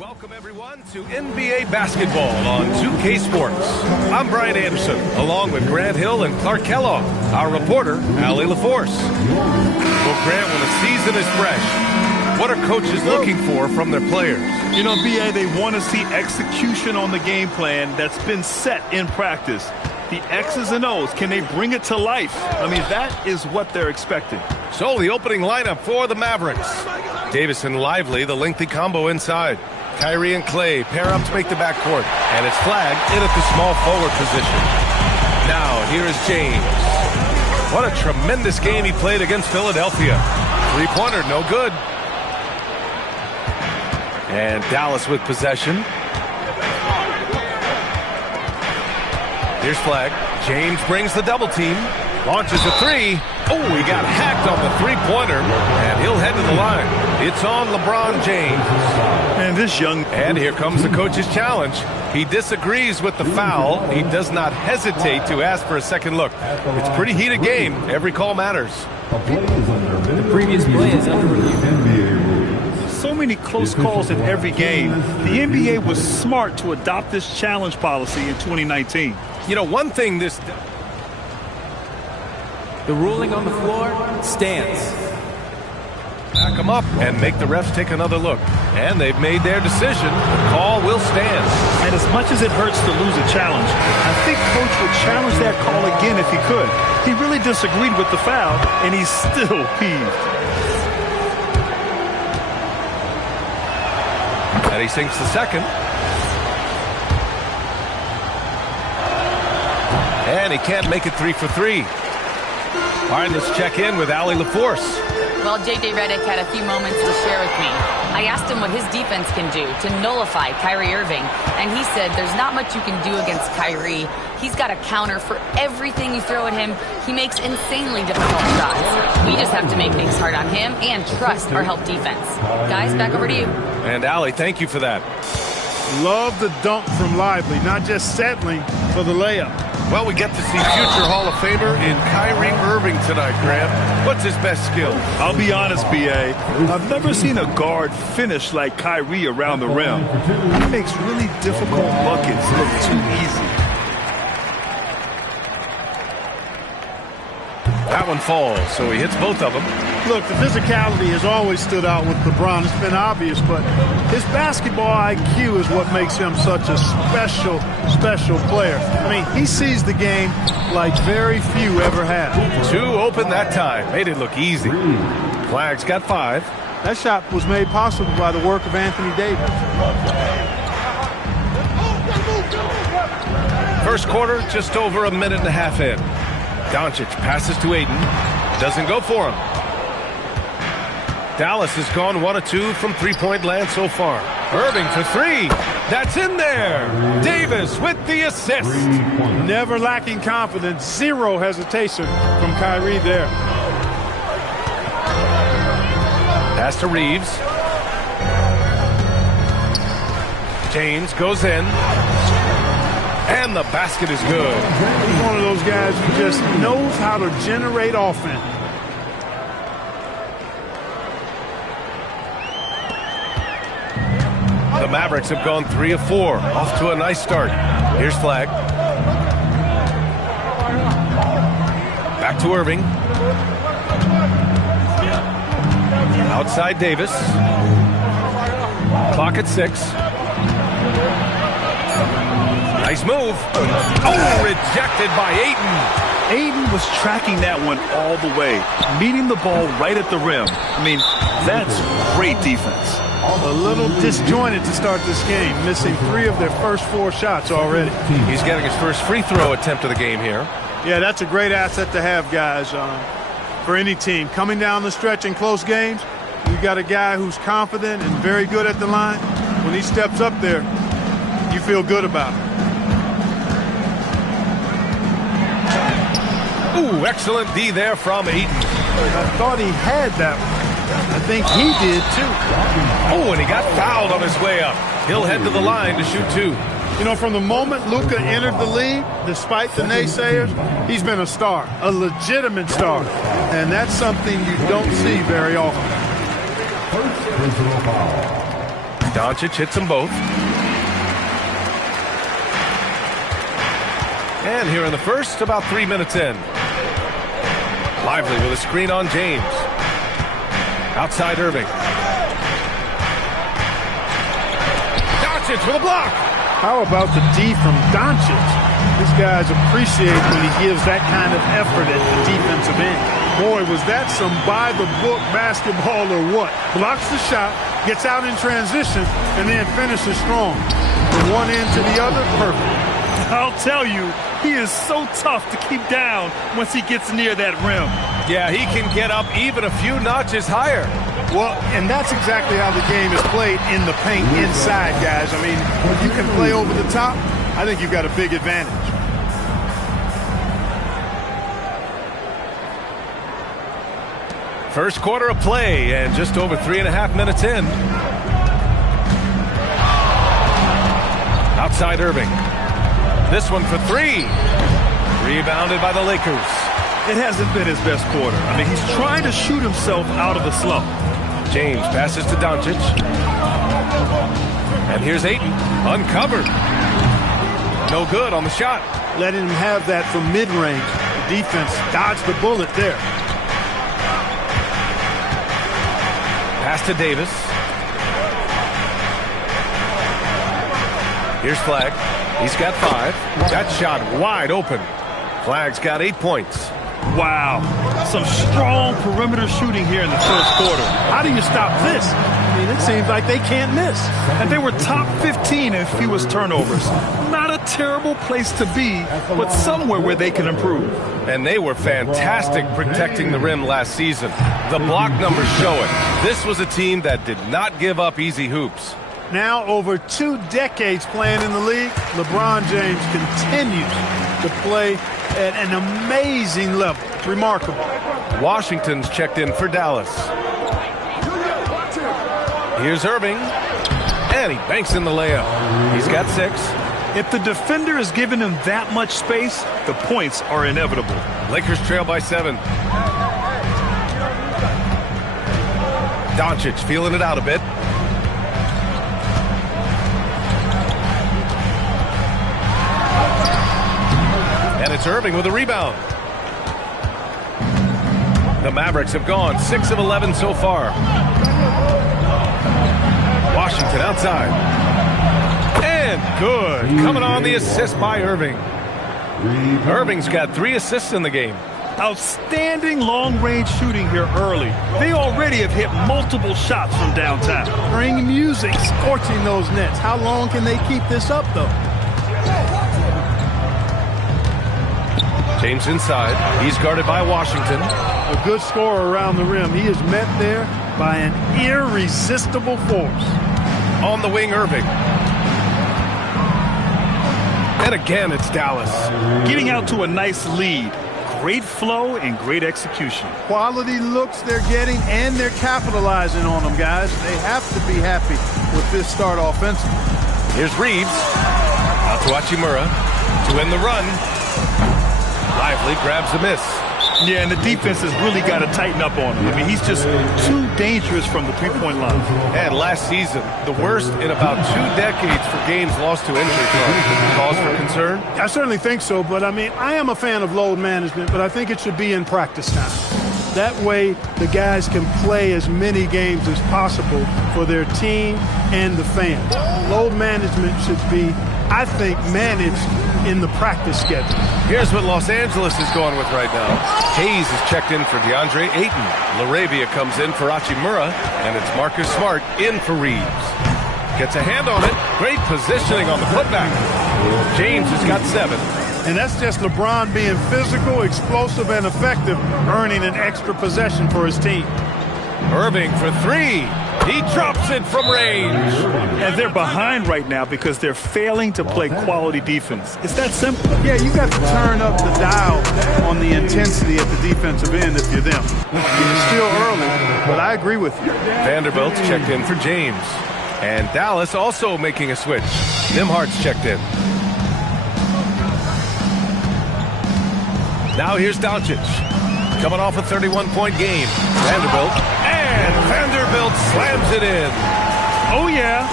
Welcome, everyone, to NBA basketball on 2K Sports. I'm Brian Anderson, along with Grant Hill and Clark Kellogg, our reporter, Allie LaForce. Well, Grant, when a season is fresh, what are coaches looking for from their players? You know, BA, they want to see execution on the game plan that's been set in practice. The X's and O's, can they bring it to life? I mean, that is what they're expecting. So the opening lineup for the Mavericks. Davis and Lively, the lengthy combo inside. Kyrie and Clay pair up to make the backcourt, and it's flagged in at the small forward position. Now, here is James. What a tremendous game he played against Philadelphia. Three-pointer, no good. And Dallas with possession. Here's flag. James brings the double team. Launches a three. Oh, he got hacked on the three-pointer, and he'll head to the line. It's on LeBron James. And this young... And here comes the coach's challenge. He disagrees with the foul. He does not hesitate to ask for a second look. It's a pretty heated game. Every call matters. The previous play is under review. So many close calls in every game. The NBA was smart to adopt this challenge policy in 2019. You know, one thing this... The ruling on the floor stands. Back them up and make the refs take another look. And they've made their decision. The call will stand. And as much as it hurts to lose a challenge, I think Coach would challenge that call again if he could. He really disagreed with the foul, and he's still peeved. And he sinks the second. And he can't make it 3 for 3. All right, let's check in with Allie LaForce. Well, J.J. Redick had a few moments to share with me. I asked him what his defense can do to nullify Kyrie Irving, and he said there's not much you can do against Kyrie. He's got a counter for everything you throw at him. He makes insanely difficult shots. We just have to make things hard on him and trust our help defense. Guys, back over to you. And Allie, thank you for that. Love the dunk from Lively, not just settling for the layup. Well, we get to see future Hall of Famer in Kyrie Irving tonight, Grant. What's his best skill? I'll be honest, B.A. I've never seen a guard finish like Kyrie around the rim. He makes really difficult buckets look too easy. That one falls, so he hits both of them. Look, the physicality has always stood out with LeBron. It's been obvious, but his basketball IQ is what makes him such a special player. I mean, he sees the game like very few ever have. Two open that time. Made it look easy. Flag's got 5. That shot was made possible by the work of Anthony Davis. First quarter, just over a minute and a half in. Doncic passes to Aiden. Doesn't go for him. Dallas has gone 1 of 2 from three-point land so far. Irving for 3. That's in there. Davis with the assist. Never lacking confidence. Zero hesitation from Kyrie there. Pass to Reeves. James goes in. And the basket is good. He's one of those guys who just knows how to generate offense. The Mavericks have gone 3 of 4. Off to a nice start. Here's flag. Back to Irving. Outside Davis. Clock at 6. Nice move. Oh, rejected by Ayton. Aiden was tracking that one all the way, meeting the ball right at the rim. I mean, that's great defense. A little disjointed to start this game, missing 3 of their first 4 shots already. He's getting his first free throw attempt of the game here. Yeah, that's a great asset to have, guys, for any team. Coming down the stretch in close games, you got a guy who's confident and very good at the line. When he steps up there, you feel good about it. Ooh, excellent D there from Ayton. I thought he had that one. I think he did, too. Oh, and he got fouled on his way up. He'll head to the line to shoot 2. You know, from the moment Luka entered the league, despite the naysayers, he's been a star, a legitimate star. And that's something you don't see very often. Doncic hits them both. And here in the first, about 3 minutes in. Lively with a screen on James. Outside Irving. Doncic with a block. How about the D from Doncic? These guys appreciate when he gives that kind of effort at the defensive end. Boy, was that some by-the-book basketball or what? Blocks the shot, gets out in transition, and then finishes strong. From one end to the other, perfect. I'll tell you, he is so tough to keep down once he gets near that rim. Yeah, he can get up even a few notches higher. Well, and that's exactly how the game is played in the paint inside, guys. I mean, when you can play over the top, I think you've got a big advantage. First quarter of play and just over 3.5 minutes in. Outside Irving. This one for three. Rebounded by the Lakers. It hasn't been his best quarter. I mean, he's trying to shoot himself out of the slump. James passes to Doncic. And here's Ayton. Uncovered. No good on the shot. Letting him have that from mid-range. The defense dodged the bullet there. Pass to Davis. Here's Flagg. He's got 5. That shot wide open. Flagg's got 8 points. Wow. Some strong perimeter shooting here in the first quarter. How do you stop this? I mean, it seems like they can't miss. And they were top 15 in fewest turnovers. Not a terrible place to be, but somewhere where they can improve. And they were fantastic protecting the rim last season. The block numbers show it. This was a team that did not give up easy hoops. Now, over 2 decades playing in the league, LeBron James continues to play at an amazing level. Remarkable. Washington's checked in for Dallas. Here's Irving. And he banks in the layup. He's got 6. If the defender is giving him that much space, the points are inevitable. Lakers trail by 7. Doncic feeling it out a bit. And it's Irving with a rebound. The Mavericks have gone 6 of 11 so far. Washington outside. And good. Coming on the assist by Irving. Irving's got 3 assists in the game. Outstanding long-range shooting here early. They already have hit multiple shots from downtown. Bring music, scorching those nets. How long can they keep this up, though? James inside. He's guarded by Washington. A good scorer around the rim. He is met there by an irresistible force. On the wing, Irving. And again, it's Dallas. Getting out to a nice lead. Great flow and great execution. Quality looks they're getting, and they're capitalizing on them, guys. They have to be happy with this start offensively. Here's Reeves. Out to Hachimura to end the run. Lively grabs the miss. Yeah, and the defense has really got to tighten up on him. I mean, he's just too dangerous from the three-point line. And last season, the worst in about 2 decades for games lost to injury. Cause for concern? I certainly think so, but I mean, I am a fan of load management, but I think it should be in practice time. That way, the guys can play as many games as possible for their team and the fans. Load management should be, I think, managed in the practice schedule. Here's what Los Angeles is going with right now. Hayes is checked in for DeAndre Ayton. LaRavia comes in for Hachimura, and it's Marcus Smart in for Reeves. Gets a hand on it. Great positioning on the putback. James has got 7. And that's just LeBron being physical, explosive, and effective, earning an extra possession for his team. Irving for 3. He drops it from range. And they're behind right now because they're failing to play quality defense. It's that simple. Yeah, you got to turn up the dial on the intensity at the defensive end if you're them. It's still early, but I agree with you. Vanderbilt's checked in for James. And Dallas also making a switch. Nimhart's checked in. Now here's Doncic. Coming off a 31-point game. Vanderbilt slams it in. Oh, yeah.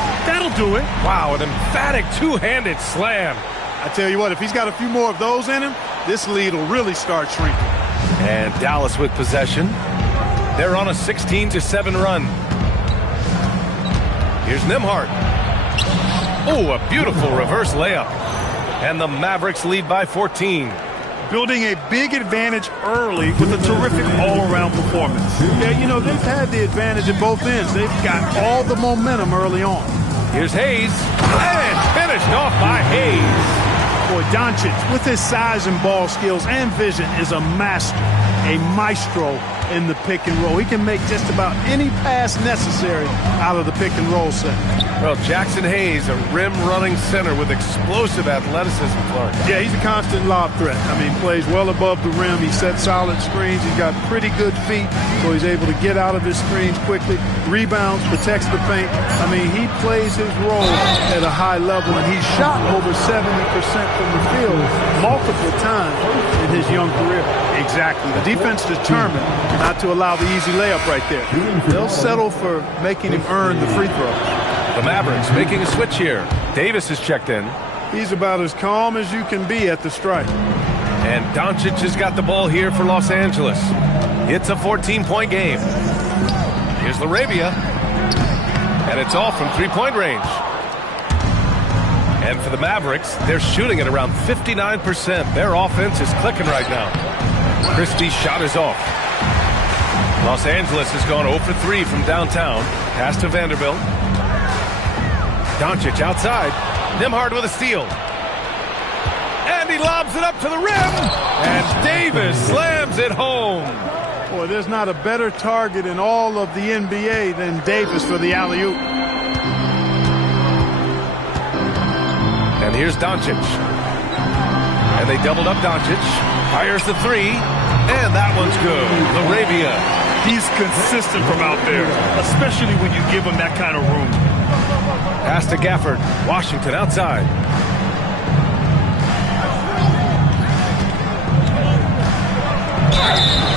That'll do it. Wow, an emphatic two-handed slam. I tell you what, if he's got a few more of those in him, this lead will really start shrinking. And Dallas with possession. They're on a 16-7 run. Here's Nembhard. Oh, a beautiful reverse layup. And the Mavericks lead by 14. Building a big advantage early with a terrific all-around performance. Yeah, you know, they've had the advantage at both ends. They've got all the momentum early on. Here's Hayes. And finished off by Hayes. Boy, Doncic, with his size and ball skills and vision, is a master, a maestro in the pick and roll. He can make just about any pass necessary out of the pick and roll set. Well, Jackson Hayes, a rim-running center with explosive athleticism, Clark. Yeah, he's a constant lob threat. I mean, plays well above the rim. He sets solid screens. He's got pretty good feet, so he's able to get out of his screens quickly. Rebounds, protects the paint. I mean, he plays his role at a high level, and he's shot over 70% from the field multiple times in his young career. Exactly. The defense determined not to allow the easy layup right there. They'll settle for making him earn the free throw. The Mavericks making a switch here. Davis is checked in. He's about as calm as you can be at the strike. And Doncic has got the ball here for Los Angeles. It's a 14-point game. Here's Laravia. And it's all from three-point range. And for the Mavericks, they're shooting at around 59%. Their offense is clicking right now. Christie's shot is off. Los Angeles has gone 0 for 3 from downtown. Pass to Vanderbilt. Doncic outside. Nembhard with a steal. And he lobs it up to the rim. And Davis slams it home. Boy, there's not a better target in all of the NBA than Davis for the alley-oop. And here's Doncic. And they doubled up Doncic. Fires the three. And that one's good. Laravia. He's consistent from out there, especially when you give him that kind of room. Pass to Gafford. Washington outside.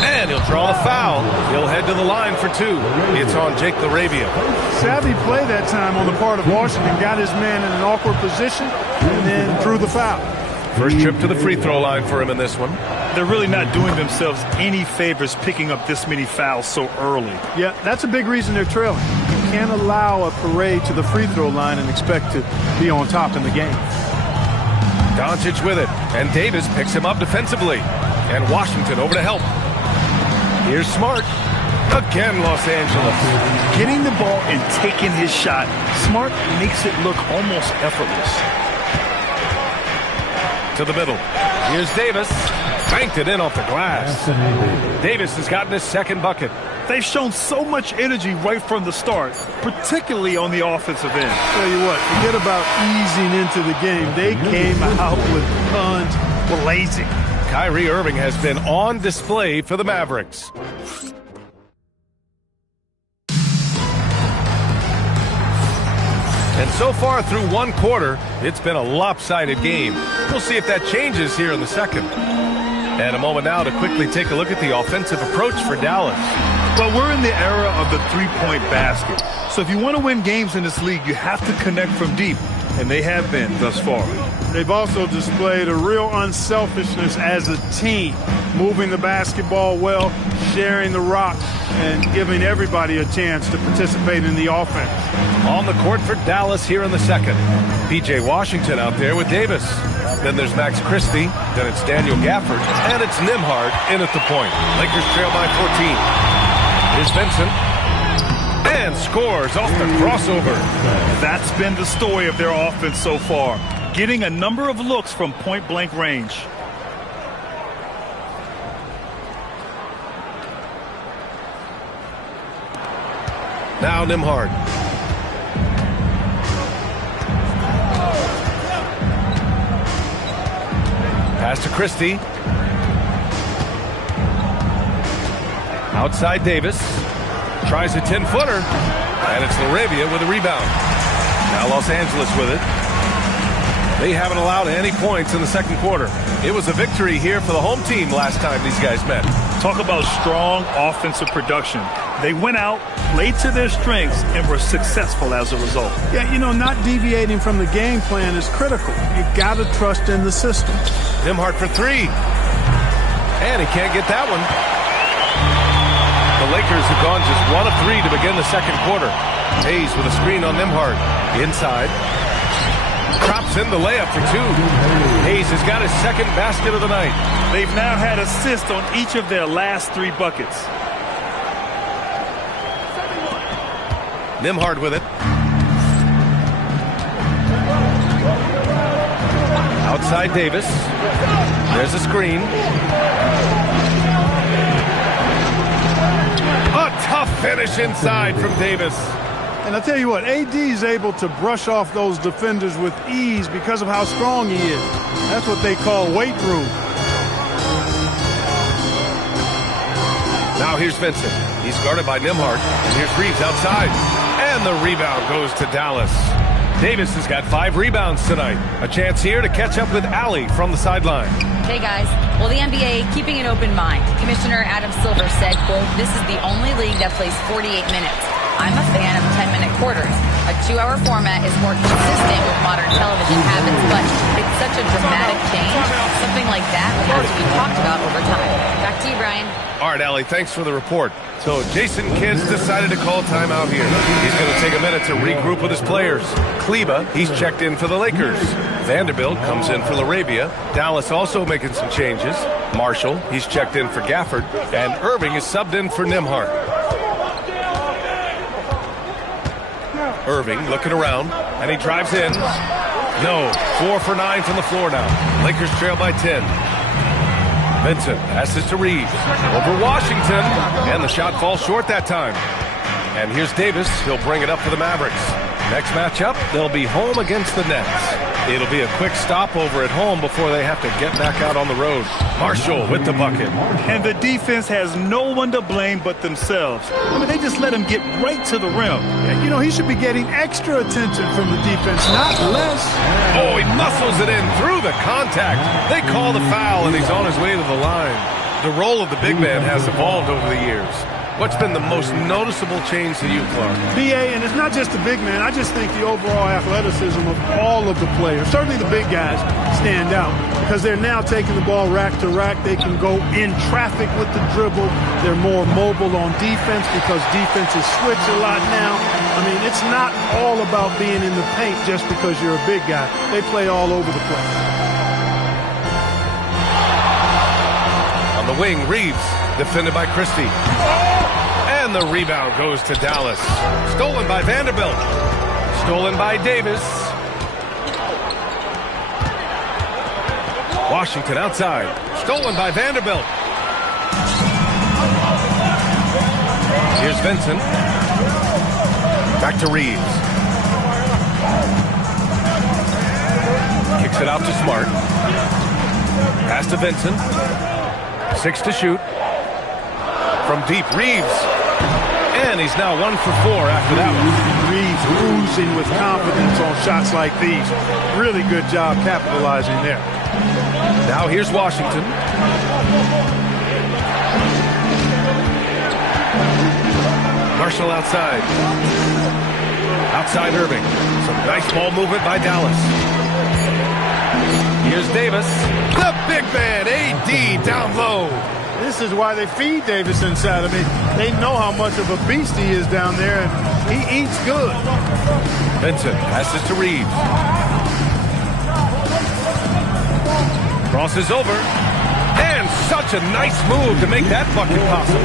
And he'll draw the foul. He'll head to the line for two. It's on Jake Laravia. Savvy play that time on the part of Washington. Got his man in an awkward position and then drew the foul. First trip to the free throw line for him in this one. They're really not doing themselves any favors picking up this many fouls so early. Yeah, that's a big reason they're trailing. You can't allow a parade to the free throw line and expect to be on top in the game. Doncic with it, and Davis picks him up defensively. And Washington over to help. Here's Smart. Again, Los Angeles. Getting the ball and taking his shot, Smart makes it look almost effortless. To the middle. Here's Davis. Banked it in off the glass. Davis has gotten his second bucket. They've shown so much energy right from the start, particularly on the offensive end. Tell you what, forget about easing into the game. They came out with guns blazing. Kyrie Irving has been on display for the Mavericks. And so far through one quarter, it's been a lopsided game. We'll see if that changes here in the second. And a moment now to quickly take a look at the offensive approach for Dallas. Well, we're in the era of the three-point basket. So if you want to win games in this league, you have to connect from deep. And they have been thus far. They've also displayed a real unselfishness as a team, moving the basketball well, sharing the rock, and giving everybody a chance to participate in the offense. On the court for Dallas here in the second. P.J. Washington out there with Davis. Then there's Max Christie. Then it's Daniel Gafford. And it's Nembhard in at the point. Lakers trail by 14. Here's Vincent. And scores off the crossover. That's been the story of their offense so far. Getting a number of looks from point-blank range. Now Nembhard. Pass to Christie. Outside Davis. Tries a 10-footer. And it's Laravia with a rebound. Now Los Angeles with it. They haven't allowed any points in the second quarter. It was a victory here for the home team last time these guys met. Talk about strong offensive production. They went out, played to their strengths and were successful as a result. Yeah, you know, not deviating from the game plan is critical. You got to trust in the system. Nembhard for three. And he can't get that one. The Lakers have gone just 1 of 3 to begin the second quarter. Hayes with a screen on Nembhard. Inside. Drops in the layup for 2. Hayes has got his second basket of the night. They've now had assists on each of their last 3 buckets. Nembhard with it. Outside Davis. There's a screen. A tough finish inside from Davis. And I tell you what, AD is able to brush off those defenders with ease because of how strong he is. That's what they call weight room. Now here's Vincent. He's guarded by Nembhard. And here's Reeves outside. And the rebound goes to Dallas. Davis has got 5 rebounds tonight. A chance here to catch up with Allie from the sideline. Hey guys, well the NBA keeping an open mind. Commissioner Adam Silver said, quote, "This is the only league that plays 48 minutes. I'm a fan of 10-minute quarters. A 2-hour format is more consistent with modern television habits, but it's such a dramatic change. Something like that would have to be talked about over time." Back to you, Brian. All right, Allie, thanks for the report. So Jason Kidd's decided to call timeout here. He's going to take a minute to regroup with his players. Kleba, he's checked in for the Lakers. Vanderbilt comes in for Laravia. Dallas also making some changes. Marshall, he's checked in for Gafford. And Irving is subbed in for Nembhard. Irving looking around, and he drives in. No, 4 for 9 from the floor now. Lakers trail by 10. Vincent passes to Reeves. Over Washington, and the shot falls short that time. And here's Davis. He'll bring it up for the Mavericks. Next matchup, they'll be home against the Nets. It'll be a quick stopover at home before they have to get back out on the road. Marshall with the bucket. And the defense has no one to blame but themselves. I mean, they just let him get right to the rim. You know, he should be getting extra attention from the defense, not less. Oh, he muscles it in through the contact. They call the foul, and he's on his way to the line. The role of the big man has evolved over the years. What's been the most noticeable change to you, Clark? BA, and it's not just the big man. I just think the overall athleticism of all of the players, certainly the big guys, stand out because they're now taking the ball rack to rack. They can go in traffic with the dribble. They're more mobile on defense because defenses switch a lot now. I mean, it's not all about being in the paint just because you're a big guy. They play all over the place. On the wing, Reeves, defended by Christie. And the rebound goes to Dallas. Stolen by Vanderbilt. Stolen by Davis. Washington outside. Stolen by Vanderbilt. Here's Vincent. Back to Reeves. Kicks it out to Smart. Pass to Vincent. 6 to shoot. From deep, Reeves. And he's now 1 for 4 after that one. Reeves oozing with confidence on shots like these. Really good job capitalizing there. Now here's Washington. Marshall outside. Outside Irving. Some nice ball movement by Dallas. Here's Davis. The big man, AD, down low. This is why they feed Davis inside. I mean, they know how much of a beast he is down there, and he eats good. Vincent passes to Reeves. Crosses over. And such a nice move to make that bucket possible.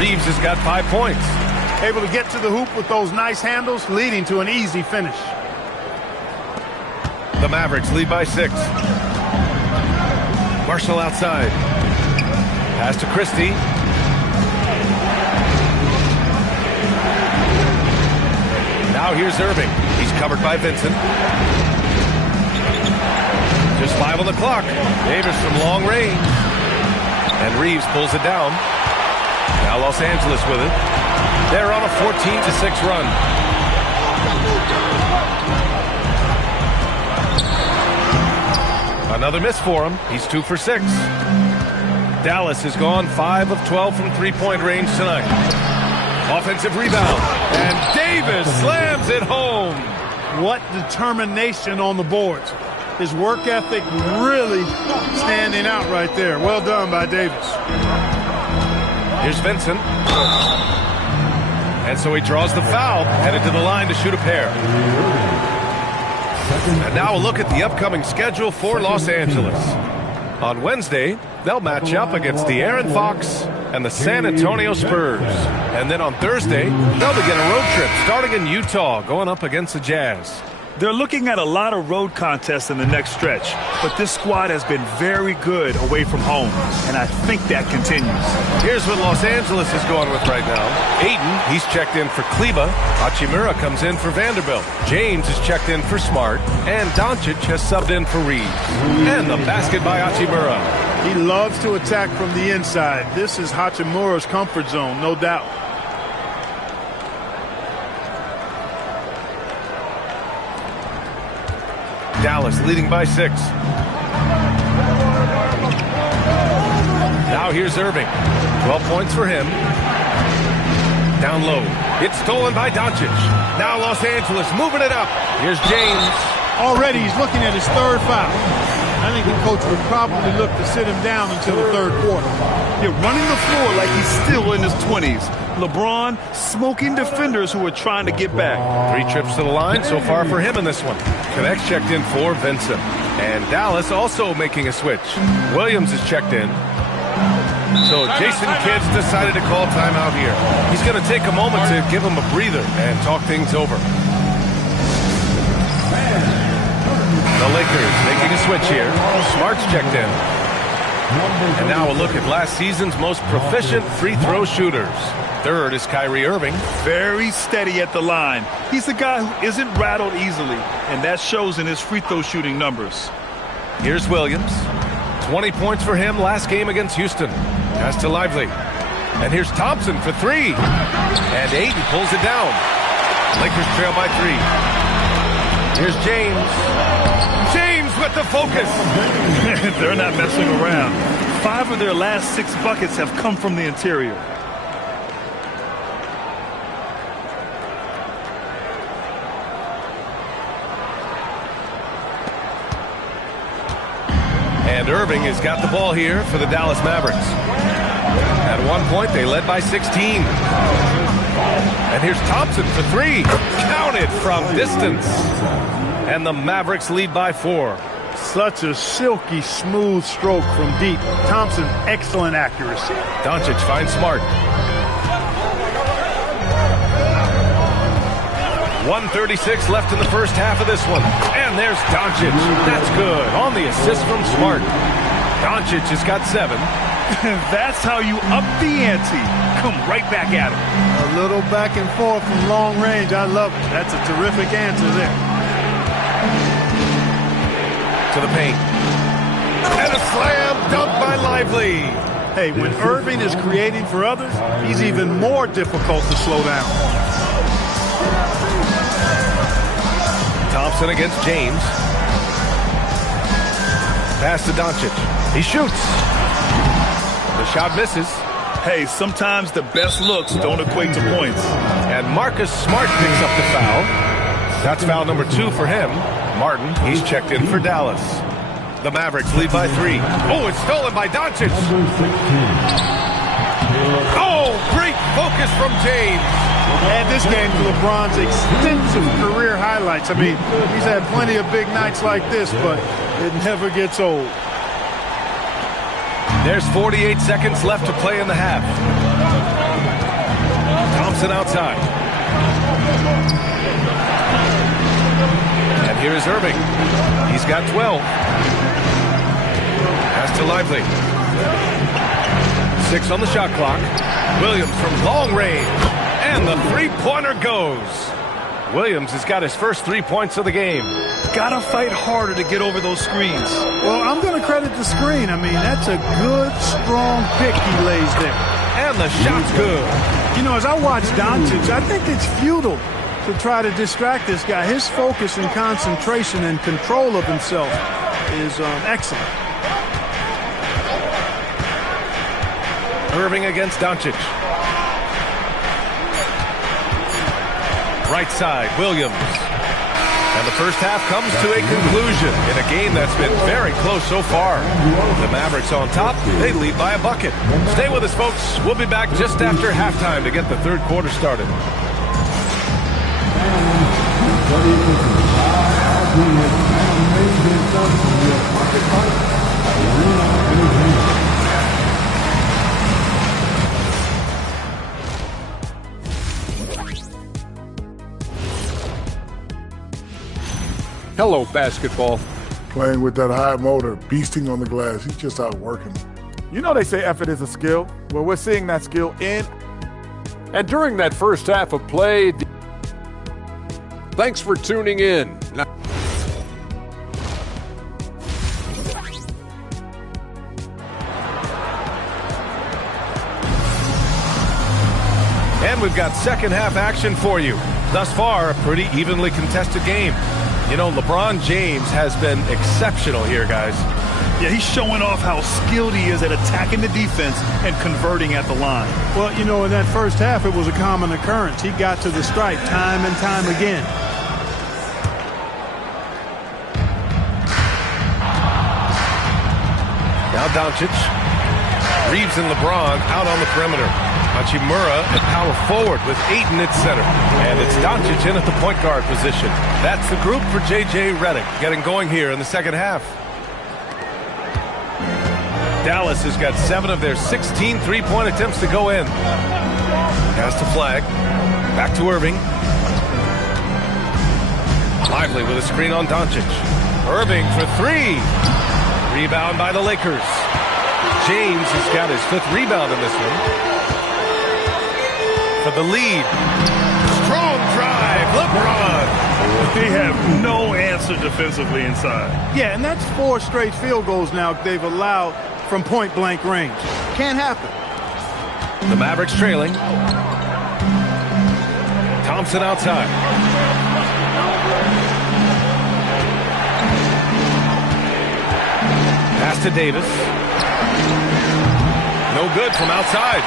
Reeves has got 5 points. Able to get to the hoop with those nice handles, leading to an easy finish. The Mavericks lead by 6. Marshall outside. Pass to Christie. Now here's Irving. He's covered by Vincent. Just 5 on the clock. Davis from long range. And Reeves pulls it down. Now Los Angeles with it. They're on a 14-6 run. Another miss for him. He's 2 for 6. Dallas has gone 5 of 12 from three-point range tonight. Offensive rebound. And Davis slams it home. What determination on the boards. His work ethic really standing out right there. Well done by Davis. Here's Vincent. And so he draws the foul, headed to the line to shoot a pair. And now a look at the upcoming schedule for Los Angeles. On Wednesday, they'll match up against the Aaron Fox and the San Antonio Spurs. And then on Thursday, they'll begin a road trip starting in Utah, going up against the Jazz. They're looking at a lot of road contests in the next stretch, but this squad has been very good away from home, and I think that continues. Here's what Los Angeles is going with right now. Aiden, he's checked in for Kleba. Hachimura comes in for Vanderbilt. James is checked in for Smart, and Doncic has subbed in for Reeves. And the basket by Hachimura. He loves to attack from the inside. This is Hachimura's comfort zone, no doubt. Dallas leading by 6. Now here's Irving. 12 points for him. Down low. It's stolen by Doncic. Now Los Angeles moving it up. Here's James. Already he's looking at his third foul. I think the coach would probably look to sit him down until the third quarter. You're running the floor like he's still in his 20s. LeBron smoking defenders who are trying to get back. 3 trips to the line so far for him in this one. Connects checked in for Vincent. And Dallas also making a switch. Williams is checked in. So Jason Kidd's decided to call timeout here. He's going to take a moment to give him a breather and talk things over. The Lakers making a switch here. Smart's checked in. And now a look at last season's most proficient free throw shooters. Third is Kyrie Irving. Very steady at the line. He's a guy who isn't rattled easily, and that shows in his free throw shooting numbers. Here's Williams. 20 points for him last game against Houston. Pass to Lively. And here's Thompson for 3. And Aiden pulls it down. Lakers trail by 3. Here's James. James with the focus. They're not messing around. 5 of their last 6 buckets have come from the interior. And Irving has got the ball here for the Dallas Mavericks. At one point, they led by 16. And here's Thompson for 3. Counted from distance. And the Mavericks lead by 4. Such a silky, smooth stroke from deep. Thompson, excellent accuracy. Doncic finds Smart. 1:36 left in the first half of this one. And there's Doncic. That's good. On the assist from Smart. Doncic has got 7. That's how you up the ante. Come right back at him. A little back and forth from long range. I love it. That's a terrific answer there. To the paint. And a slam dunk by Lively. Hey, when Irving is creating for others, he's even more difficult to slow down. Thompson against James. Pass to Doncic. He shoots. The shot misses. Hey, sometimes the best looks don't equate to points. And Marcus Smart picks up the foul. That's foul number 2 for him. Martin, he's checked in for Dallas. The Mavericks lead by 3. Oh, it's stolen by Doncic. Oh, great focus from James. Add this game to LeBron's extensive career highlights. I mean, he's had plenty of big nights like this, but it never gets old. There's 48 seconds left to play in the half. Thompson outside. And here is Irving. He's got 12. Pass to Lively. 6 on the shot clock. Williams from long range. And the three-pointer goes. Williams has got his first 3 points of the game. Gotta fight harder to get over those screens. Well, I'm going to credit the screen. I mean, that's a good, strong pick he lays there. And the shot's good. You know, as I watch Doncic, I think it's futile to try to distract this guy. His focus and concentration and control of himself is excellent. Irving against Doncic. Right side, Williams. And the first half comes to a conclusion in a game that's been very close so far. The Mavericks on top, they lead by a bucket. Stay with us, folks. We'll be back just after halftime to get the third quarter started. Hello, basketball. Playing with that high motor, beasting on the glass. He's just out working. You know they say effort is a skill. Well, we're seeing that skill in. And during that first half of play, thanks for tuning in. And we've got second half action for you. Thus far, a pretty evenly contested game. You know, LeBron James has been exceptional here, guys. Yeah, he's showing off how skilled he is at attacking the defense and converting at the line. Well, you know, in that first half, it was a common occurrence. He got to the stripe time and time again. Now Doncic. Reeves and LeBron out on the perimeter. Hachimura at power forward with Ayton at center. And it's Doncic in at the point guard position. That's the group for J.J. Redick getting going here in the second half. Dallas has got 7 of their 16 three-point attempts to go in. Pass to Flag. Back to Irving. Lively with a screen on Doncic. Irving for 3. Rebound by the Lakers. James has got his 5th rebound in this one. For the lead. Strong drive, LeBron. They have no answer defensively inside. Yeah, and that's 4 straight field goals now they've allowed from point-blank range. Can't happen. The Mavericks trailing. Thompson outside. Pass to Davis. No good from outside.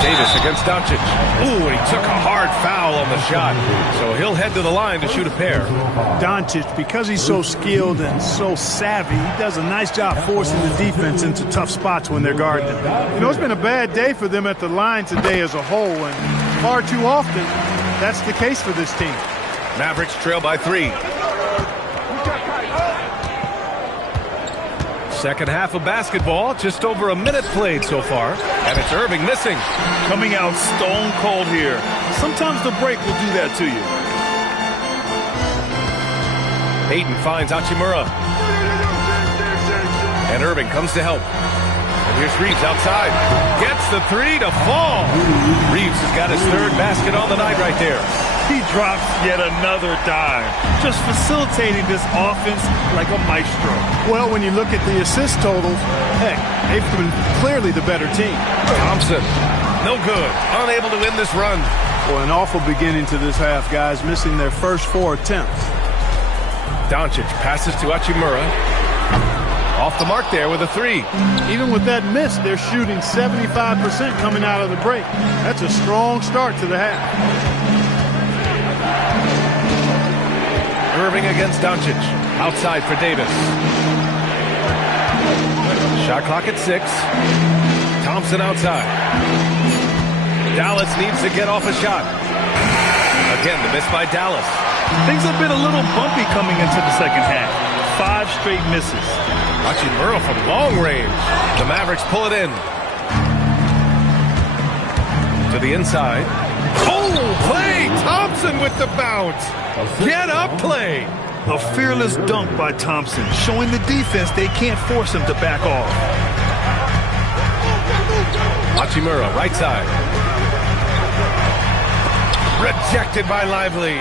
Davis against Doncic. Ooh, he took a hard foul on the shot. So he'll head to the line to shoot a pair. Doncic, because he's so skilled and so savvy, he does a nice job forcing the defense into tough spots when they're guarding him. You know, it's been a bad day for them at the line today as a whole, and far too often, that's the case for this team. Mavericks trail by 3. Second half of basketball, just over a minute played so far, and it's Irving missing. Coming out stone cold here. Sometimes the break will do that to you. Ayton finds Hachimura. And Irving comes to help. And here's Reeves outside. Gets the 3 to fall. Reeves has got his 3rd basket on the night right there. He drops yet another dime, just facilitating this offense like a maestro. Well, when you look at the assist totals, heck, they've been clearly the better team. Thompson, no good, unable to win this run. Well, an awful beginning to this half, guys, missing their first 4 attempts. Doncic passes to Hachimura. Off the mark there with a 3. Even with that miss, they're shooting 75% coming out of the break. That's a strong start to the half. Irving against Doncic. Outside for Davis. Shot clock at 6. Thompson outside. Dallas needs to get off a shot. Again, the miss by Dallas. Things have been a little bumpy coming into the second half. 5 straight misses. Hachimura from long range. The Mavericks pull it in. To the inside. Oh, play! Thompson with the bounce. Get up play. A fearless dunk by Thompson, showing the defense they can't force him to back off. Hachimura, right side. Rejected by Lively.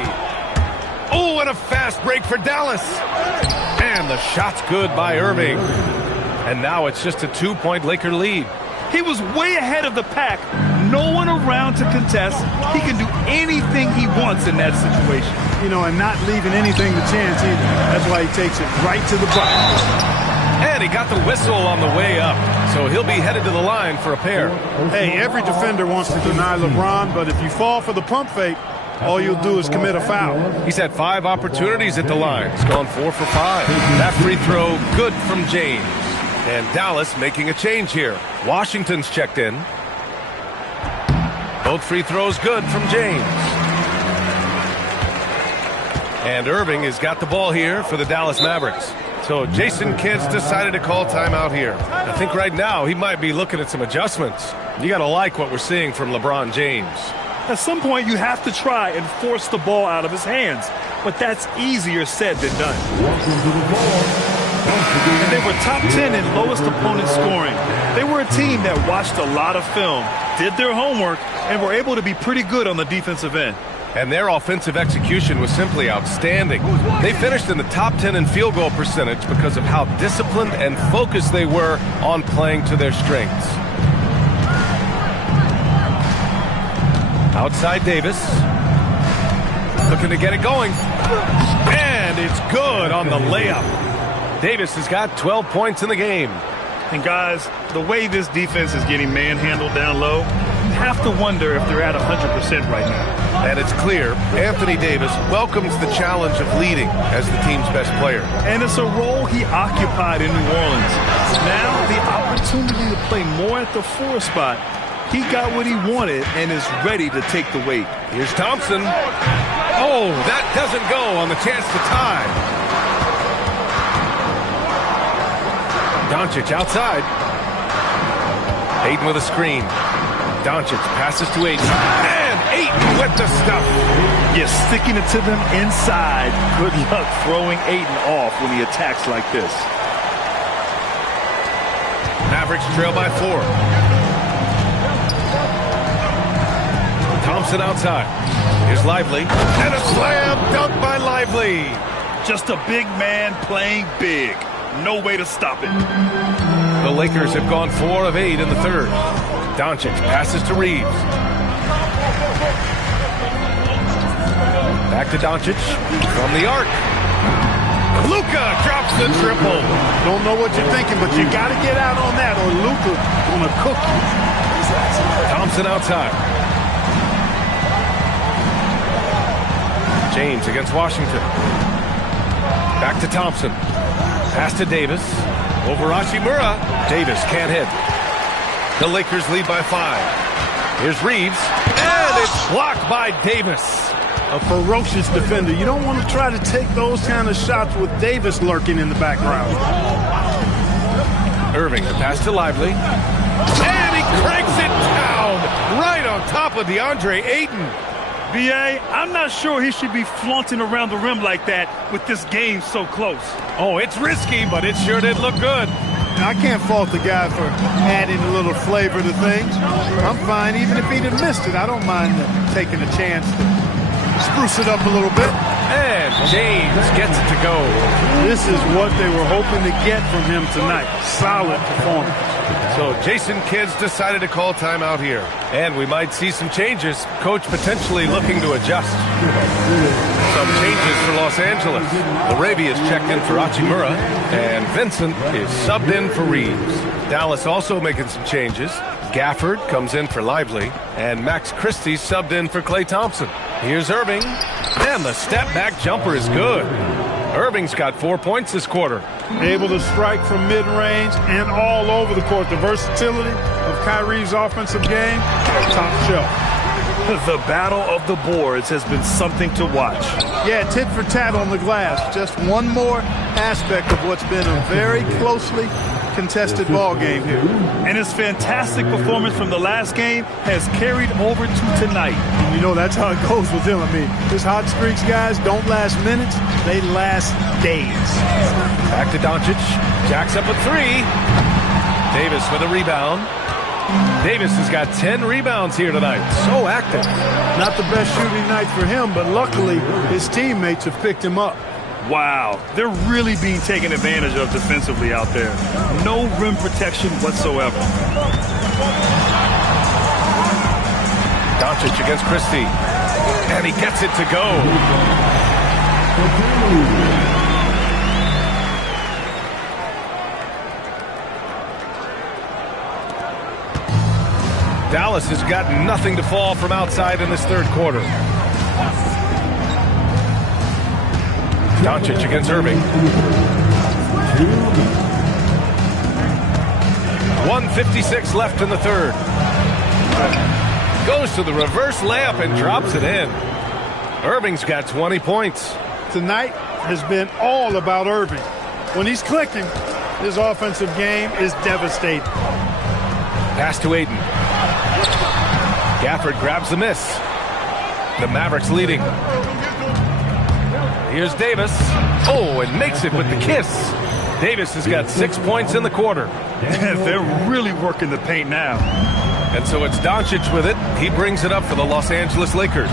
Oh, and a fast break for Dallas. And the shot's good by Irving. And now it's just a 2-point Laker lead. He was way ahead of the pack. No one around to contest. He can do anything he wants in that situation. You know, and not leaving anything to chance either. That's why he takes it right to the bucket. And he got the whistle on the way up. So so he'll be headed to the line for a pair. Hey, every defender wants to deny LeBron, but if you fall for the pump fake, all you'll do is commit a foul. He's had 5 opportunities at the line. He's gone 4 for 5. That free throw good from James. And Dallas making a change here. Washington's checked in. Both free throws good from James. And Irving has got the ball here for the Dallas Mavericks. So Jason Kidd's decided to call timeout here. I think right now he might be looking at some adjustments. You got to like what we're seeing from LeBron James. At some point, you have to try and force the ball out of his hands. But that's easier said than done. And they were top 10 in lowest opponent scoring. They were a team that watched a lot of film, did their homework, and were able to be pretty good on the defensive end. And their offensive execution was simply outstanding. They finished in the top 10 in field goal percentage because of how disciplined and focused they were on playing to their strengths. Outside Davis. Looking to get it going. And it's good on the layup. Davis has got 12 points in the game. And guys, the way this defense is getting manhandled down low, you have to wonder if they're at 100% right now. And it's clear Anthony Davis welcomes the challenge of leading as the team's best player. And it's a role he occupied in New Orleans. Now the opportunity to play more at the 4 spot. He got what he wanted and is ready to take the weight. Here's Thompson. Oh, that doesn't go on the chance to tie. Doncic outside. Ayton with a screen. Doncic passes to Ayton. And Ayton with the stuff. You're sticking it to them inside. Good luck throwing Ayton off when he attacks like this. Mavericks trail by 4. Thompson outside. Here's Lively. And a slam dunk by Lively. Just a big man playing big. No way to stop it. The Lakers have gone 4 of 8 in the third. Doncic passes to Reeves. Back to Doncic from the arc. Luka drops the triple. Don't know what you're thinking, but you got to get out on that or Luka gonna cook you. Thompson outside. James against Washington. Back to Thompson. Pass to Davis. Over Hachimura. Davis can't hit. The Lakers lead by 5. Here's Reeves. And it's blocked by Davis. A ferocious defender. You don't want to try to take those kind of shots with Davis lurking in the background. Irving, the pass to Lively. And he cranks it down right on top of DeAndre Ayton. B.A., I'm not sure he should be flaunting around the rim like that with this game so close. Oh, it's risky, but it sure did look good. I can't fault the guy for adding a little flavor to things. I'm fine. Even if he'd have missed it, I don't mind taking a chance to spruce it up a little bit. And James gets it to go. This is what they were hoping to get from him tonight. Solid performance. So Jason Kidd's decided to call timeout here. And we might see some changes. Coach potentially looking to adjust. Some changes for Los Angeles. Arabia's checked in for Hachimura. And Vincent is subbed in for Reeves. Dallas also making some changes. Gafford comes in for Lively. And Max Christie subbed in for Klay Thompson. Here's Irving. And the step-back jumper is good. Irving's got 4 points this quarter. Able to strike from mid-range and all over the court. The versatility of Kyrie's offensive game, top shelf. The battle of the boards has been something to watch. Yeah, tit for tat on the glass. Just one more aspect of what's been a very closely contested ball game here. And his fantastic performance from the last game has carried over to tonight. You know, that's how it goes with him. I mean, his hot streaks, guys, don't last minutes. They last days. Back to Doncic. Jacks up a 3. Davis with a rebound. Davis has got 10 rebounds here tonight. So active. Not the best shooting night for him, but luckily his teammates have picked him up. Wow, they're really being taken advantage of defensively out there. No rim protection whatsoever. Doncic against Christie. And he gets it to go. Dallas has got nothing to fall from outside in this third quarter. Doncic against Irving. 1:56 left in the third. Goes to the reverse layup and drops it in. Irving's got 20 points. Tonight has been all about Irving. When he's clicking, his offensive game is devastating. Pass to Ayton. Gafford grabs the miss. The Mavericks leading. Here's Davis. Oh, and makes it with the kiss. Davis has got 6 points in the quarter. They're really working the paint now. And so it's Doncic with it. He brings it up for the Los Angeles Lakers.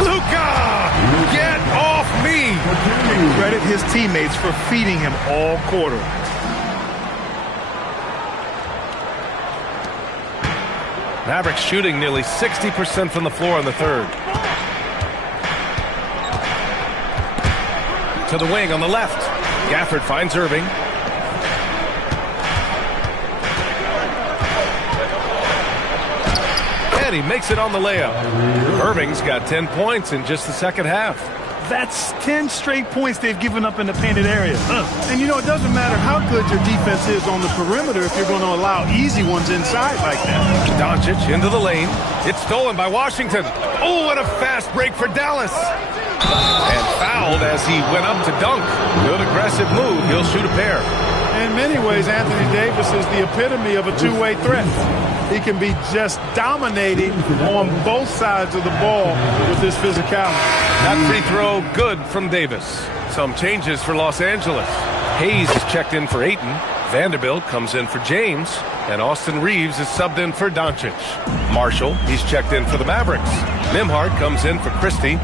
Luka! Get off me! Credit his teammates for feeding him all quarter. Mavericks shooting nearly 60% from the floor in the third. To the wing on the left. Gafford finds Irving. And he makes it on the layup. Irving's got 10 points in just the second half. That's 10 straight points they've given up in the painted area. And you know, it doesn't matter how good your defense is on the perimeter if you're going to allow easy ones inside like that. Doncic into the lane. It's stolen by Washington. Oh, what a fast break for Dallas. And fouled as he went up to dunk. Good aggressive move. He'll shoot a pair. In many ways, Anthony Davis is the epitome of a two-way threat. He can be just dominating on both sides of the ball with his physicality. That free throw good from Davis. Some changes for Los Angeles. Hayes is checked in for Ayton. Vanderbilt comes in for James. And Austin Reeves is subbed in for Doncic. Marshall, he's checked in for the Mavericks. Nembhard comes in for Christie.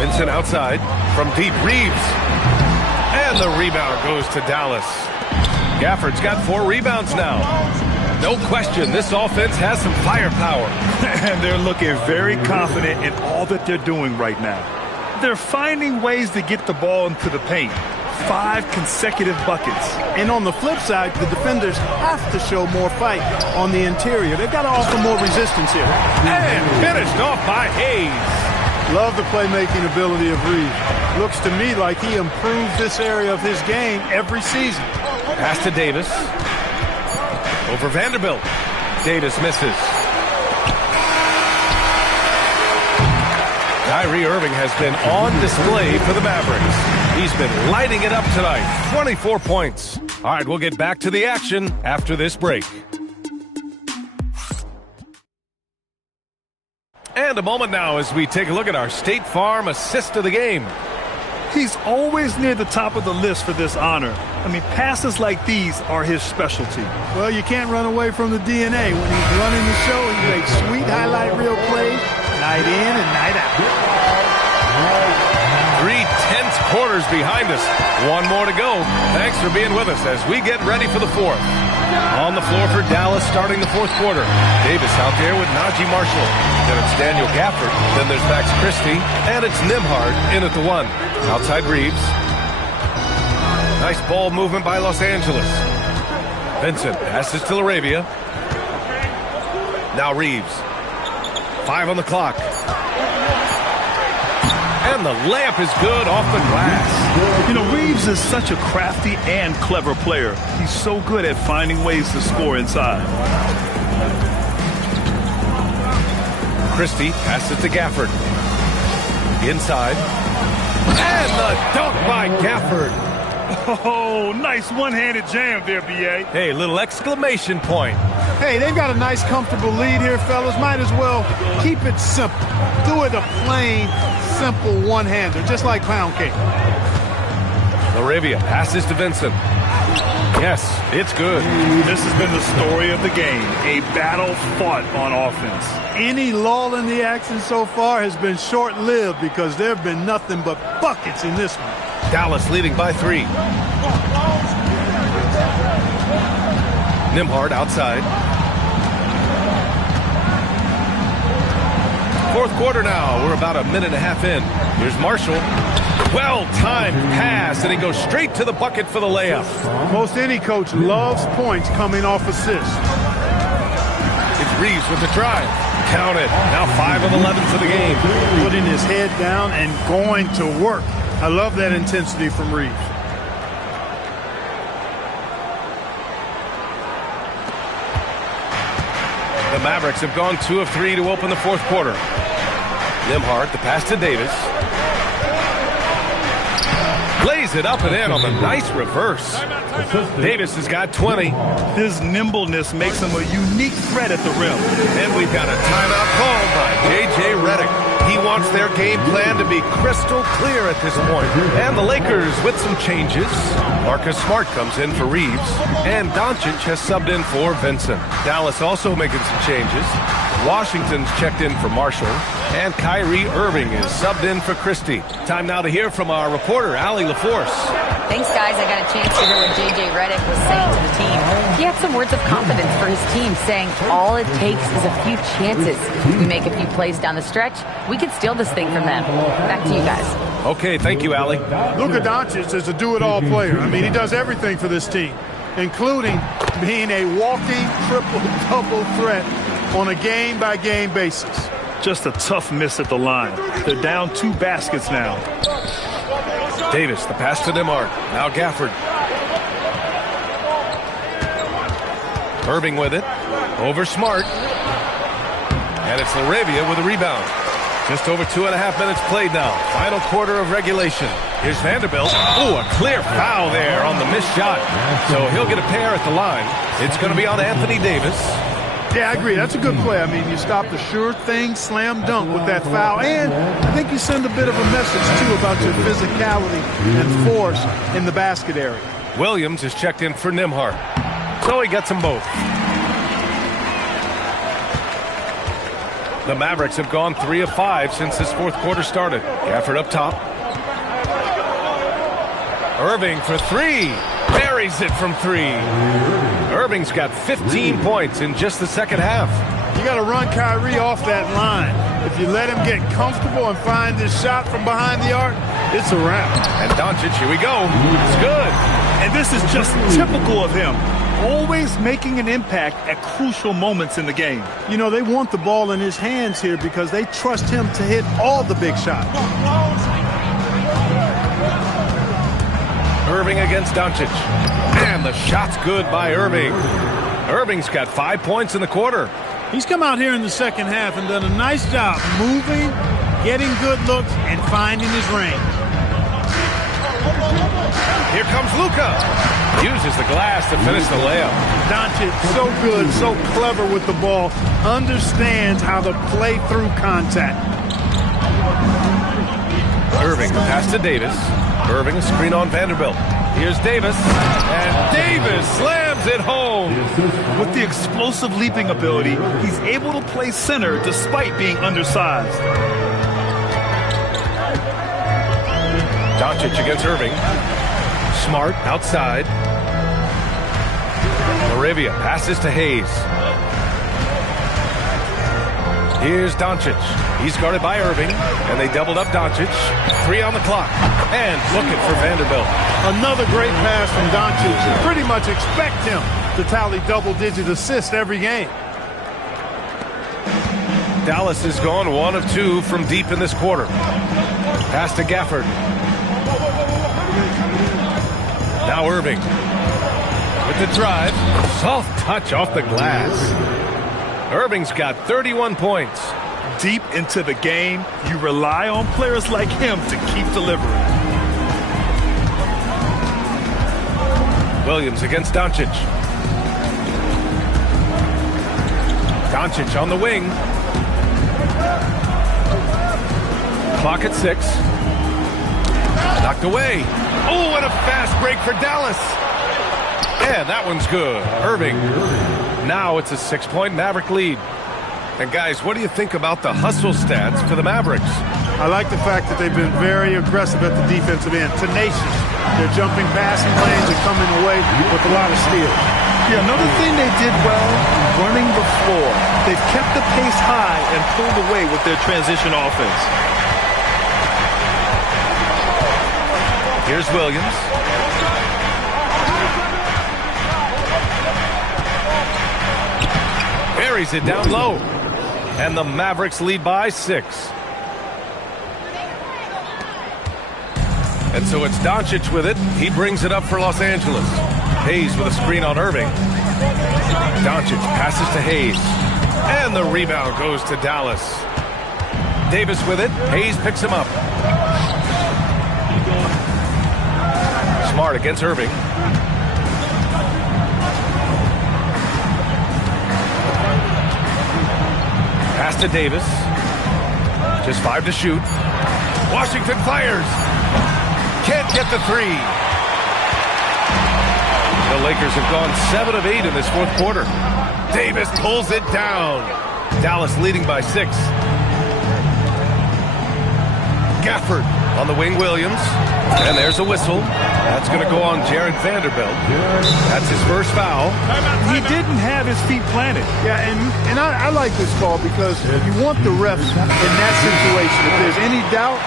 Vincent outside from deep. Reeves. And the rebound goes to Dallas. Gafford's got 4 rebounds now. No question, this offense has some firepower. And they're looking very confident in all that they're doing right now. They're finding ways to get the ball into the paint. 5 consecutive buckets. And on the flip side, the defenders have to show more fight on the interior. They've got to offer more resistance here. And finished off by Hayes. Love the playmaking ability of Reeves. Looks to me like he improves this area of his game every season. Pass to Davis. Over Vanderbilt. Davis misses. Kyrie Irving has been on display for the Mavericks. He's been lighting it up tonight. 24 points. All right, we'll get back to the action after this break. And a moment now as we take a look at our State Farm assist of the game. He's always near the top of the list for this honor. I mean, passes like these are his specialty. Well, you can't run away from the DNA. When he's running the show, he makes sweet highlight reel plays night in and night out. 3 tense quarters behind us. One more to go. Thanks for being with us as we get ready for the fourth. On the floor for Dallas starting the fourth quarter. Davis out there with Najee Marshall. Then it's Daniel Gafford. Then there's Max Christie. And it's Nembhard in at the 1. Outside Reeves. Nice ball movement by Los Angeles. Vincent passes to Arabia. Now Reeves. 5 on the clock. And the layup is good off the glass. You know, Reeves is such a crafty and clever player. He's so good at finding ways to score inside. Christie passes to Gafford. Inside. And the dunk by Gafford. Oh, nice one-handed jam there, B.A. Hey, little exclamation point. Hey, they've got a nice, comfortable lead here, fellas. Might as well keep it simple. Do it a plain, simple one-hander, just like pound cake. Arabia passes to Vincent. Yes, it's good. This has been the story of the game, a battle fought on offense. Any lull in the action so far has been short-lived because there have been nothing but buckets in this one. Dallas leading by 3. Nembhard outside. Fourth quarter now. We're about a minute and a half in. Here's Marshall. Well-timed pass, and he goes straight to the bucket for the layup. Most any coach loves points coming off assists. It's Reeves with the drive. Count it. Now 5 of 11 for the game. Putting his head down and going to work. I love that intensity from Reeves. The Mavericks have gone 2 of 3 to open the fourth quarter. Nembhard, the pass to Davis. Lays it up and in on the nice reverse. Davis has got 20. His nimbleness makes him a unique threat at the rim. And we've got a timeout called by J.J. Redick. He wants their game plan to be crystal clear at this point. And the Lakers with some changes. Marcus Smart comes in for Reeves. And Doncic has subbed in for Vincent. Dallas also making some changes. Washington's checked in for Marshall. And Kyrie Irving is subbed in for Christie. Time now to hear from our reporter, Allie LaForce. Thanks, guys. I got a chance to hear what J.J. Redick was saying to the team. He had some words of confidence for his team, saying all it takes is a few chances. We make a few plays down the stretch, we could steal this thing from them. Back to you guys. Okay, thank you, Allie. Luka Doncic is a do-it-all player. I mean, he does everything for this team, including being a walking triple-double threat on a game-by-game basis. Just a tough miss at the line. They're down 2 baskets now. Davis, the pass to Nembhard. Now Gafford. Irving with it. Over Smart. And it's Laravia with a rebound. Just over 2.5 minutes played now. Final quarter of regulation. Here's Vanderbilt. Ooh, a clear foul there on the missed shot. So he'll get a pair at the line. It's going to be on Anthony Davis. Yeah, I agree. That's a good play. I mean, you stop the sure thing slam dunk with that foul. And I think you send a bit of a message, too, about your physicality and force in the basket area. Williams is checked in for Nembhard. So he gets them both. The Mavericks have gone 3 of 5 since this fourth quarter started. Gafford up top. Irving for 3. Buries it from 3. Irving's got 15 points in just the second half. You got to run Kyrie off that line. If you let him get comfortable and find his shot from behind the arc, it's a wrap. And Doncic, here we go. It's good. And this is just typical of him. Always making an impact at crucial moments in the game. You know, they want the ball in his hands here because they trust him to hit all the big shots. Irving against Doncic. And the shot's good by Irving. Irving's got 5 points in the quarter. He's come out here in the second half and done a nice job moving, getting good looks, and finding his range. Here comes Luka. Uses the glass to finish the layup. Doncic, so good, so clever with the ball. Understands how to play through contact. Irving, the pass to Davis. Irving, a screen on Vanderbilt. Here's Davis. And Davis slams it home. With the explosive leaping ability, he's able to play center despite being undersized. Doncic against Irving. Smart outside. Laravia passes to Hayes. Here's Doncic. He's guarded by Irving, and they doubled up Doncic. 3 on the clock. And looking for Vanderbilt. Another great pass from Doncic. You pretty much expect him to tally double-digit assists every game. Dallas has gone 1 of 2 from deep in this quarter. Pass to Gafford. Now Irving with the drive. Soft touch off the glass. Irving's got 31 points. Deep into the game, you rely on players like him to keep delivering. Williams against Doncic. Doncic on the wing. Clock at 6. Knocked away. Oh, and a fast break for Dallas. And that one's good. Irving. Now it's a 6-point Maverick lead. And guys, what do you think about the hustle stats for the Mavericks? I like the fact that they've been very aggressive at the defensive end. Tenacious. They're jumping passing lanes and coming away with a lot of steals. Yeah, another thing they did well, running the floor. They've kept the pace high and pulled away with their transition offense. Here's Williams. Buries it down low. And the Mavericks lead by 6. And so it's Doncic with it. He brings it up for Los Angeles. Hayes with a screen on Irving. Doncic passes to Hayes. And the rebound goes to Dallas. Davis with it. Hayes picks him up. Smart against Irving. Pass to Davis. Just 5 to shoot. Washington fires. Can't get the 3. The Lakers have gone 7 of 8 in this fourth quarter. Davis pulls it down. Dallas leading by 6. Gafford on the wing, Williams. And there's a whistle. That's going to go on Jared Vanderbilt. That's his first foul. He didn't have his feet planted. Yeah, and I like this call because you want the refs in that situation. If there's any doubt,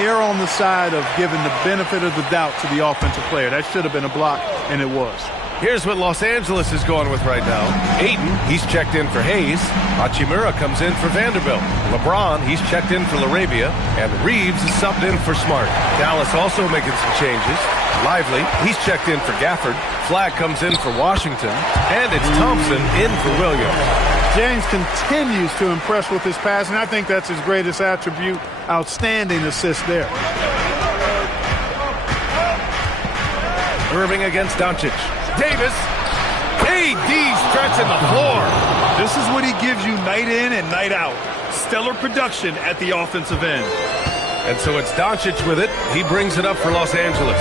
err on the side of giving the benefit of the doubt to the offensive player. That should have been a block, and it was. Here's what Los Angeles is going with right now. Ayton, he's checked in for Hayes. Hachimura comes in for Vanderbilt. LeBron, he's checked in for LaRavia. And Reeves is subbed in for Smart. Dallas also making some changes. Lively, he's checked in for Gafford. Flagg comes in for Washington. And it's Thompson in for Williams. James continues to impress with his passing. I think that's his greatest attribute. Outstanding assist there. Irving against Doncic. Davis. AD stretching the floor. This is what he gives you night in and night out. Stellar production at the offensive end. And so it's Doncic with it. He brings it up for Los Angeles.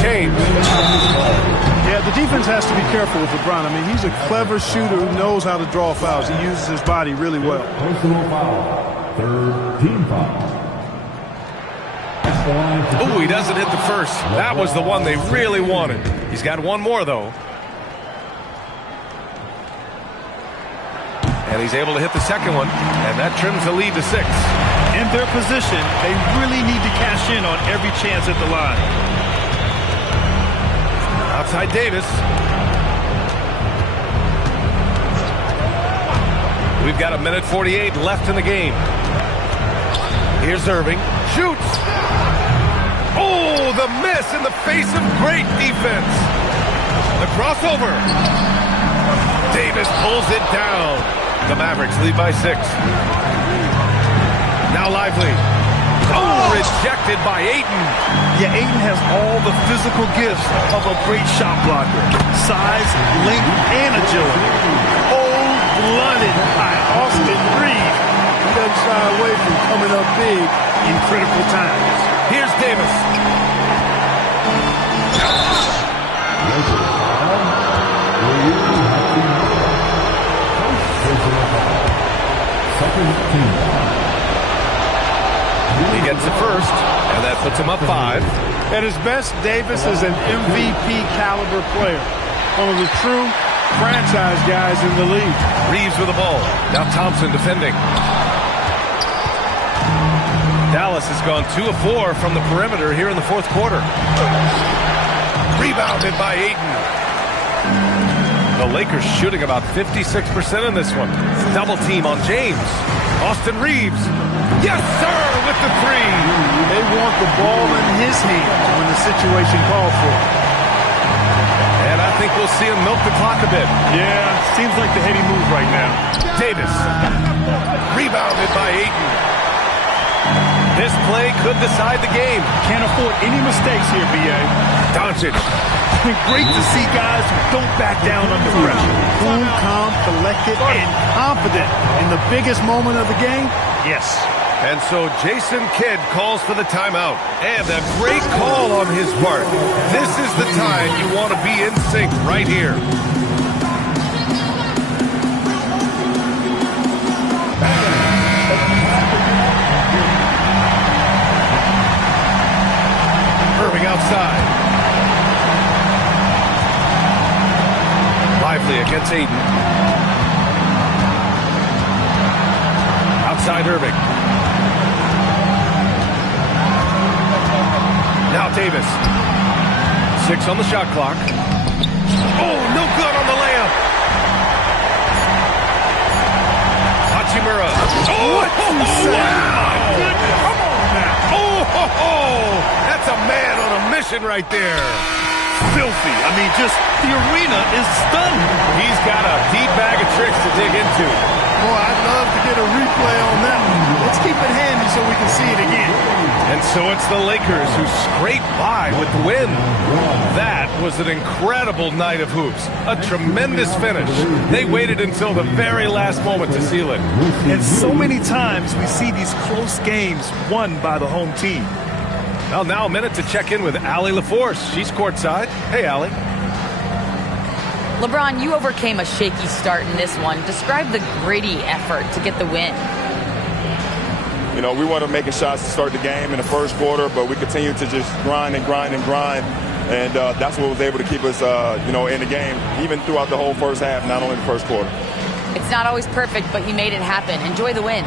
James. Yeah, the defense has to be careful with LeBron. I mean, he's a clever shooter who knows how to draw fouls. He uses his body really well. Personal foul. Third team foul. Oh, he doesn't hit the first. That was the one they really wanted. He's got one more, though. And he's able to hit the second one, and that trims the lead to 6. In their position, they really need to cash in on every chance at the line. Outside Davis. We've got 1:48 left in the game. Here's Irving. Shoots. Oh, the miss in the face of great defense. The crossover. Davis pulls it down. The Mavericks lead by 6. Now Lively. Oh, rejected by Ayton. Yeah, Ayton has all the physical gifts of a great shot blocker. Size, length, and agility. Cold-blooded by Austin Reeves. He doesn't shy away from coming up big in critical times. Here's Davis. He gets the first, and that puts him up 5. At his best, Davis is an MVP caliber player. One of the true franchise guys in the league. Reeves with the ball. Now Thompson defending. Dallas has gone 2 of 4 from the perimeter here in the fourth quarter. Rebounded by Ayton. The Lakers shooting about 56% in this one. Double team on James. Austin Reeves. Yes, sir, with the 3. They want the ball in his hands when the situation calls for it. And I think we'll see him milk the clock a bit. Yeah, seems like the heady move right now. Davis. Rebounded by Ayton. This play could decide the game. Can't afford any mistakes here, B.A. Doncic. It's been great to see guys who don't back down under pressure. Cool, calm, collected, and confident in the biggest moment of the game. Yes. And so Jason Kidd calls for the timeout. And a great call on his part. This is the time you want to be in sync right here. Irving outside. Lively against Ayton. Outside Irving. Davis. 6 on the shot clock. Oh, no good on the layup. Hachimura. Oh, wow. Come on now. Oh, that's a man on a mission right there. Filthy. I mean, just the arena is stunned. He's got a deep bag of tricks to dig into. Boy, I'd love to get a replay on that one. Let's keep it handy so we can see it again. And so it's the Lakers who scrape by with the win. That was an incredible night of hoops. A tremendous finish. They waited until the very last moment to seal it. And so many times we see these close games won by the home team. Well, now a minute to check in with Allie LaForce. She's courtside. Hey, Allie. LeBron, you overcame a shaky start in this one. Describe the gritty effort to get the win. You know, we wanted making shots to start the game in the first quarter, but we continued to just grind and grind and grind. And that's what was able to keep us, in the game, even throughout the whole first half, not only the first quarter. It's not always perfect, but you made it happen. Enjoy the win.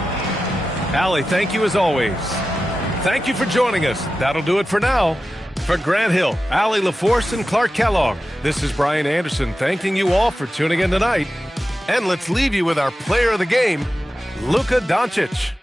Allie, thank you as always. Thank you for joining us. That'll do it for now. For Grant Hill, Allie LaForce, and Clark Kellogg, this is Brian Anderson thanking you all for tuning in tonight. And let's leave you with our player of the game, Luka Doncic.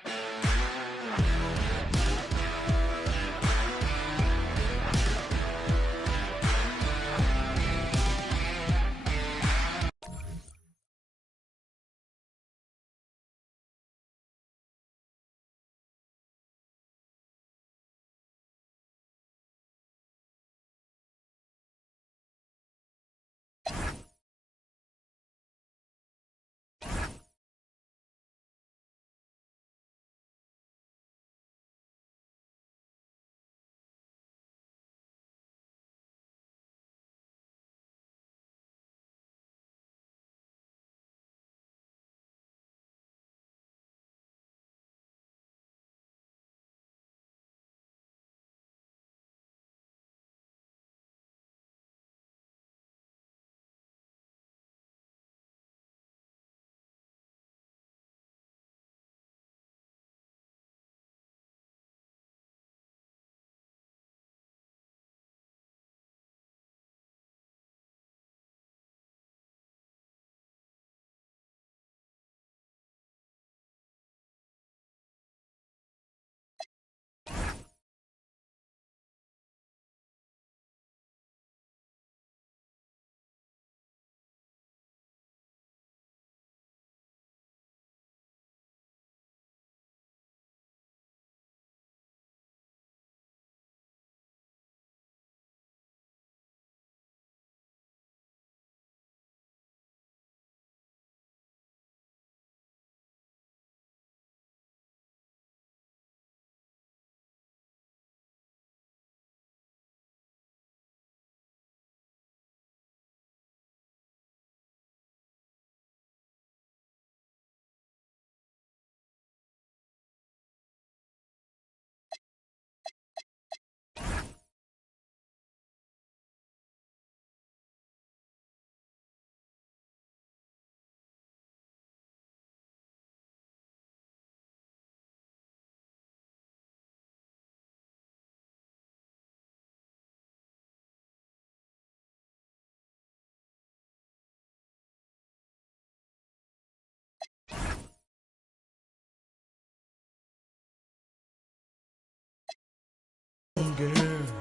Girl.